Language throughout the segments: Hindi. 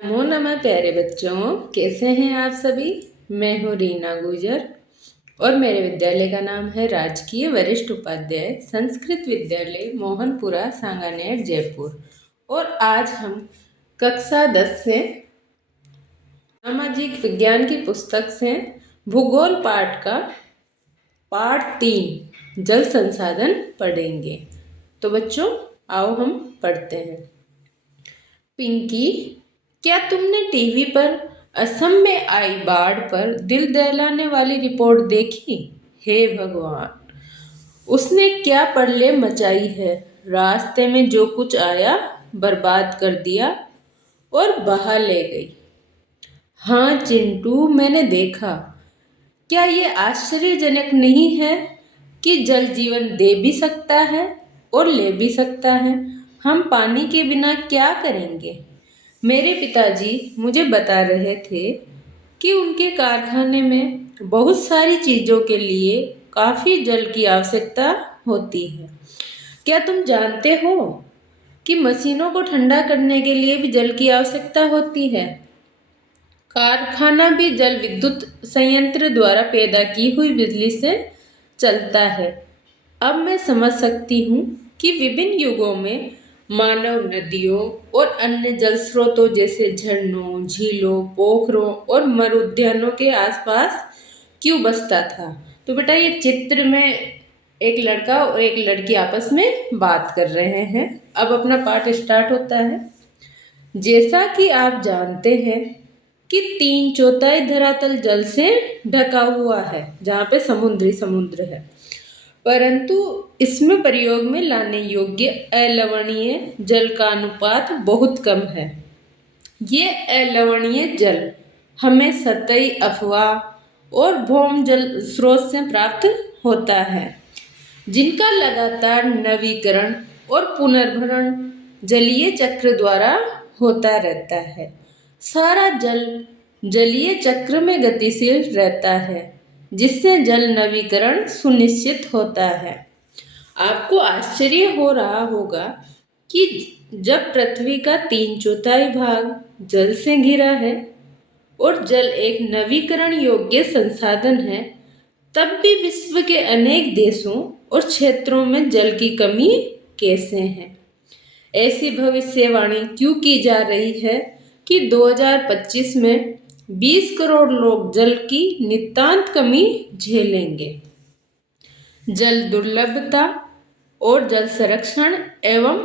नमो नमः प्यारे बच्चों, कैसे हैं आप सभी। मैं हूँ रीना गुजर और मेरे विद्यालय का नाम है राजकीय वरिष्ठ उपाध्याय संस्कृत विद्यालय मोहनपुरा सांगानेर जयपुर। और आज हम कक्षा 10 से सामाजिक विज्ञान की पुस्तक से भूगोल पाठ का पाठ 3 जल संसाधन पढ़ेंगे। तो बच्चों आओ हम पढ़ते हैं। पिंकी, क्या तुमने टीवी पर असम में आई बाढ़ पर दिल दहलाने वाली रिपोर्ट देखी? हे भगवान, उसने क्या प्रलय मचाई है। रास्ते में जो कुछ आया बर्बाद कर दिया और बहा ले गई। हाँ चिंटू, मैंने देखा। क्या ये आश्चर्यजनक नहीं है कि जल जीवन दे भी सकता है और ले भी सकता है। हम पानी के बिना क्या करेंगे। मेरे पिताजी मुझे बता रहे थे कि उनके कारखाने में बहुत सारी चीज़ों के लिए काफ़ी जल की आवश्यकता होती है। क्या तुम जानते हो कि मशीनों को ठंडा करने के लिए भी जल की आवश्यकता होती है। कारखाना भी जल विद्युत संयंत्र द्वारा पैदा की हुई बिजली से चलता है। अब मैं समझ सकती हूँ कि विभिन्न युगों में मानव नदियों और अन्य जल स्रोतों जैसे झरनों, झीलों, पोखरों और मरुद्यानों के आसपास क्यों बसता था। तो बेटा ये चित्र में एक लड़का और एक लड़की आपस में बात कर रहे हैं। अब अपना पाठ स्टार्ट होता है। जैसा कि आप जानते हैं कि 3/4 धरातल जल से ढका हुआ है, जहाँ पे समुद्र है, परंतु इसमें प्रयोग में लाने योग्य अलवणीय जल का अनुपात बहुत कम है। ये अलवणीय जल हमें सतही अफवाह और भौम जल स्रोत से प्राप्त होता है, जिनका लगातार नवीकरण और पुनर्भरण जलीय चक्र द्वारा होता रहता है। सारा जल जलीय चक्र में गतिशील रहता है, जिससे जल नवीकरण सुनिश्चित होता है। आपको आश्चर्य हो रहा होगा कि जब पृथ्वी का 3/4 भाग जल से घिरा है और जल एक नवीकरण योग्य संसाधन है, तब भी विश्व के अनेक देशों और क्षेत्रों में जल की कमी कैसे है। ऐसी भविष्यवाणी क्यों की जा रही है कि 2025 में 20 करोड़ लोग जल की नितांत कमी झेलेंगे। जल दुर्लभता और जल संरक्षण एवं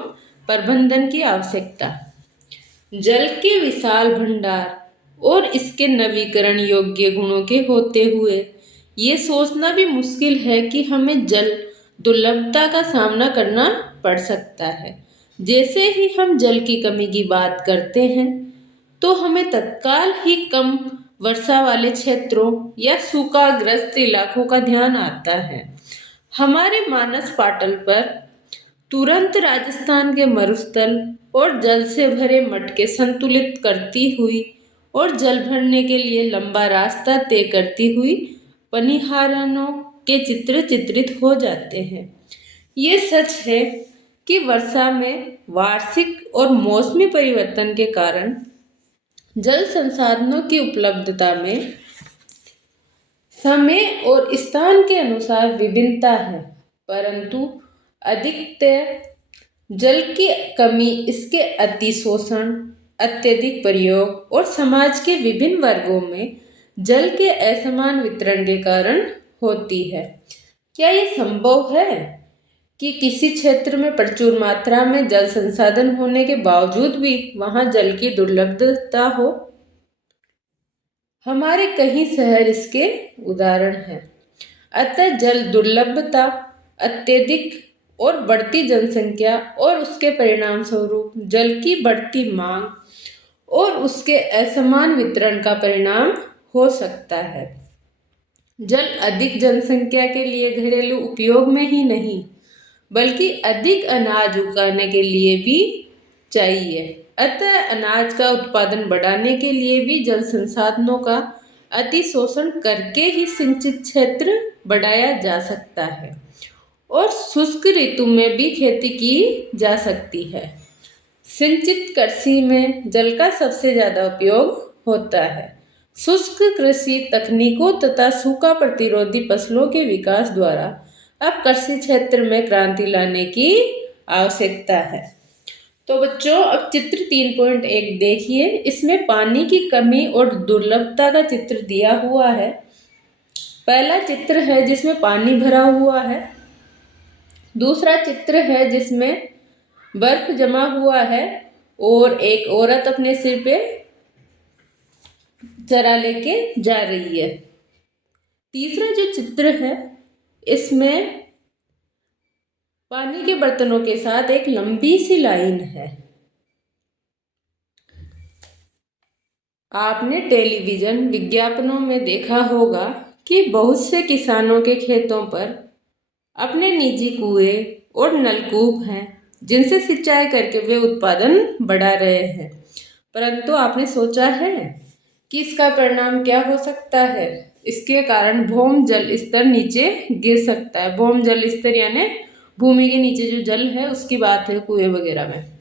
प्रबंधन की आवश्यकता। जल के विशाल भंडार और इसके नवीकरण योग्य गुणों के होते हुए ये सोचना भी मुश्किल है कि हमें जल दुर्लभता का सामना करना पड़ सकता है। जैसे ही हम जल की कमी की बात करते हैं तो हमें तत्काल ही कम वर्षा वाले क्षेत्रों या सूखाग्रस्त इलाकों का ध्यान आता है। हमारे मानस पाटल पर तुरंत राजस्थान के मरुस्थल और जल से भरे मटके संतुलित करती हुई और जल भरने के लिए लंबा रास्ता तय करती हुई पनिहारनों के चित्र चित्रित हो जाते हैं। ये सच है कि वर्षा में वार्षिक और मौसमी परिवर्तन के कारण जल संसाधनों की उपलब्धता में समय और स्थान के अनुसार विभिन्नता है, परंतु अधिकतर जल की कमी इसके अतिशोषण, अत्यधिक प्रयोग और समाज के विभिन्न वर्गों में जल के असमान वितरण के कारण होती है। क्या ये संभव है कि किसी क्षेत्र में प्रचुर मात्रा में जल संसाधन होने के बावजूद भी वहां जल की दुर्लभता हो? हमारे कई शहर इसके उदाहरण हैं। अतः जल दुर्लभता, अत्यधिक और बढ़ती जनसंख्या और उसके परिणाम स्वरूप जल की बढ़ती मांग और उसके असमान वितरण का परिणाम हो सकता है। जल अधिक जनसंख्या के लिए घरेलू उपयोग में ही नहीं बल्कि अधिक अनाज उगाने के लिए भी चाहिए। अतः अनाज का उत्पादन बढ़ाने के लिए भी जल संसाधनों का अतिशोषण करके ही सिंचित क्षेत्र बढ़ाया जा सकता है और शुष्क ऋतु में भी खेती की जा सकती है। सिंचित कृषि में जल का सबसे ज़्यादा उपयोग होता है। शुष्क कृषि तकनीकों तथा सूखा प्रतिरोधी फसलों के विकास द्वारा अब कृषि क्षेत्र में क्रांति लाने की आवश्यकता है। तो बच्चों अब चित्र 3.1 देखिए, इसमें पानी की कमी और दुर्लभता का चित्र दिया हुआ है। पहला चित्र है जिसमें पानी भरा हुआ है, दूसरा चित्र है जिसमें बर्फ जमा हुआ है और एक औरत अपने सिर पे चरा लेके जा रही है। तीसरा जो चित्र है इसमें पानी के बर्तनों के साथ एक लंबी सी लाइन है। आपने टेलीविज़न विज्ञापनों में देखा होगा कि बहुत से किसानों के खेतों पर अपने निजी कुएं और नलकूप हैं जिनसे सिंचाई करके वे उत्पादन बढ़ा रहे हैं। परंतु आपने सोचा है कि इसका परिणाम क्या हो सकता है? इसके कारण भौम जल स्तर नीचे गिर सकता है। भौम जल स्तर यानी भूमि के नीचे जो जल है उसकी बात है, कुएं वगैरह में।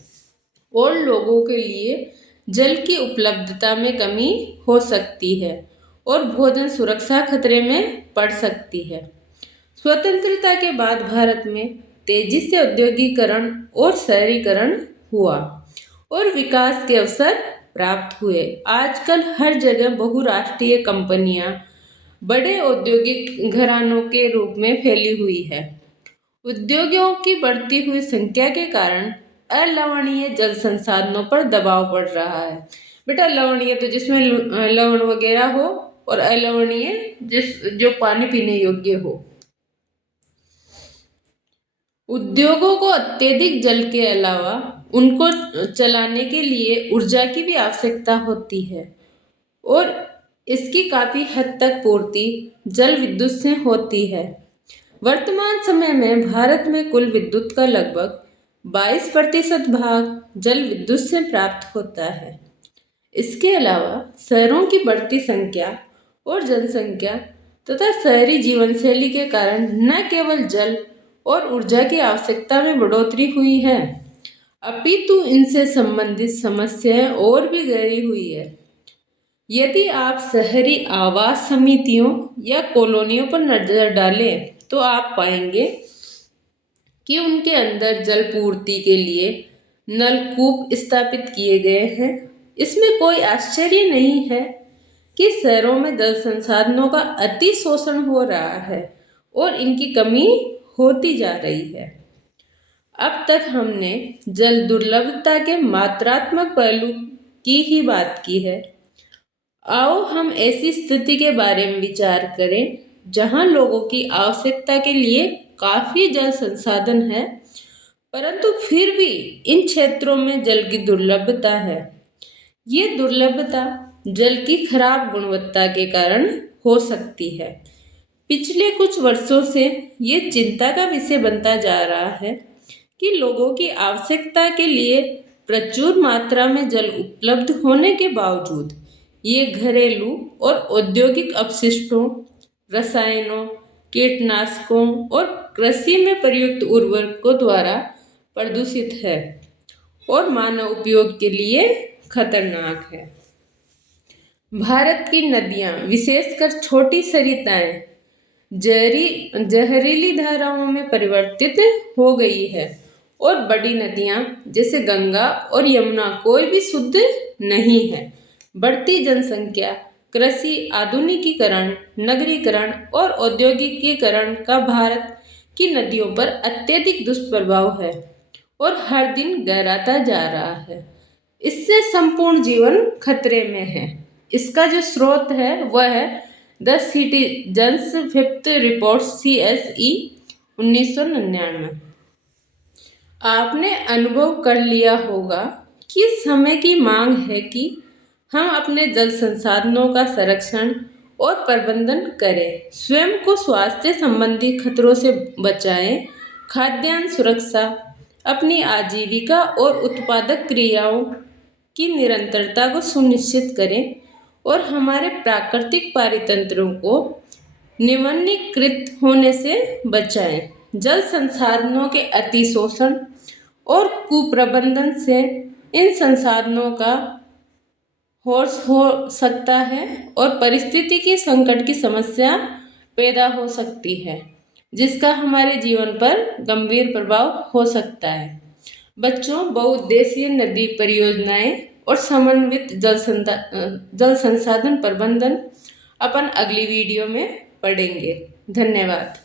और लोगों के लिए जल की उपलब्धता में कमी हो सकती है और भोजन सुरक्षा खतरे में पड़ सकती है। स्वतंत्रता के बाद भारत में तेजी से औद्योगिकरण और शहरीकरण हुआ और विकास के अवसर प्राप्त हुए। आजकल हर जगह बहुराष्ट्रीय कंपनियां बड़े औद्योगिक घरानों के रूप में फैली हुई है। उद्योगों की बढ़ती हुई संख्या के कारण अलवणीय जल संसाधनों पर दबाव पड़ रहा है। बेटा लवणीय तो जिसमें लवण वगैरह हो और अलवणीय जो पानी पीने योग्य हो। उद्योगों को अत्यधिक जल के अलावा उनको चलाने के लिए ऊर्जा की भी आवश्यकता होती है और इसकी काफ़ी हद तक पूर्ति जल विद्युत से होती है। वर्तमान समय में भारत में कुल विद्युत का लगभग 22% भाग जल विद्युत से प्राप्त होता है। इसके अलावा शहरों की बढ़ती संख्या और जनसंख्या तथा शहरी जीवन शैली के कारण न केवल जल और ऊर्जा की आवश्यकता में बढ़ोतरी हुई है, अपितु इनसे संबंधित समस्याएं और भी गहरी हुई है। यदि आप शहरी आवास समितियों या कॉलोनियों पर नजर डालें तो आप पाएंगे कि उनके अंदर जल पूर्ति के लिए नलकूप स्थापित किए गए हैं। इसमें कोई आश्चर्य नहीं है कि शहरों में जल संसाधनों का अति शोषण हो रहा है और इनकी कमी होती जा रही है। अब तक हमने जल दुर्लभता के मात्रात्मक पहलू की ही बात की है। आओ हम ऐसी स्थिति के बारे में विचार करें जहां लोगों की आवश्यकता के लिए काफ़ी जल संसाधन है, परंतु फिर भी इन क्षेत्रों में जल की दुर्लभता है। ये दुर्लभता जल की खराब गुणवत्ता के कारण हो सकती है। पिछले कुछ वर्षों से ये चिंता का विषय बनता जा रहा है कि लोगों की आवश्यकता के लिए प्रचुर मात्रा में जल उपलब्ध होने के बावजूद ये घरेलू और औद्योगिक अपशिष्टों, रसायनों, कीटनाशकों और कृषि में प्रयुक्त उर्वरकों द्वारा प्रदूषित है और मानव उपयोग के लिए खतरनाक है। भारत की नदियाँ, विशेषकर छोटी सरिताएं, जहरीली धाराओं में परिवर्तित हो गई है और बड़ी नदियाँ जैसे गंगा और यमुना कोई भी शुद्ध नहीं है। बढ़ती जनसंख्या, कृषि आधुनिकीकरण, नगरीकरण और औद्योगिकीकरण का भारत की नदियों पर अत्यधिक दुष्प्रभाव है और हर दिन गहराता जा रहा है। इससे संपूर्ण जीवन खतरे में है। इसका जो स्रोत है वह है the citizens fifth report CSE 1999। आपने अनुभव कर लिया होगा कि समय की मांग है कि हम अपने जल संसाधनों का संरक्षण और प्रबंधन करें, स्वयं को स्वास्थ्य संबंधी खतरों से बचाएं, खाद्यान्न सुरक्षा, अपनी आजीविका और उत्पादक क्रियाओं की निरंतरता को सुनिश्चित करें और हमारे प्राकृतिक पारितंत्रों को निम्नीकृत होने से बचाएं। जल संसाधनों के अतिशोषण और कुप्रबंधन से इन संसाधनों का होर्स हो सकता है और परिस्थिति की संकट की समस्या पैदा हो सकती है, जिसका हमारे जीवन पर गंभीर प्रभाव हो सकता है। बच्चों, बहुउद्देशीय नदी परियोजनाएं और समन्वित जल संसाधन प्रबंधन अपन अगली वीडियो में पढ़ेंगे। धन्यवाद।